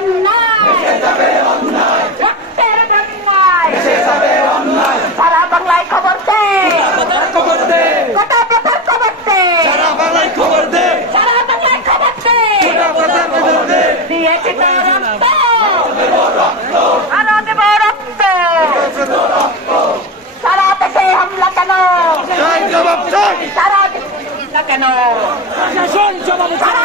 অন্যায়, রক্তের বন্যায় সারা বাংলায় খবর দে, গোটা কথার খবর দে, সারা বাংলায় খবর দে, দিয়েছি তো রক্ত, আরো দেব রক্ত, সারা দেশে হামলা কেন, সারা দেশে হামলা কেন, সারা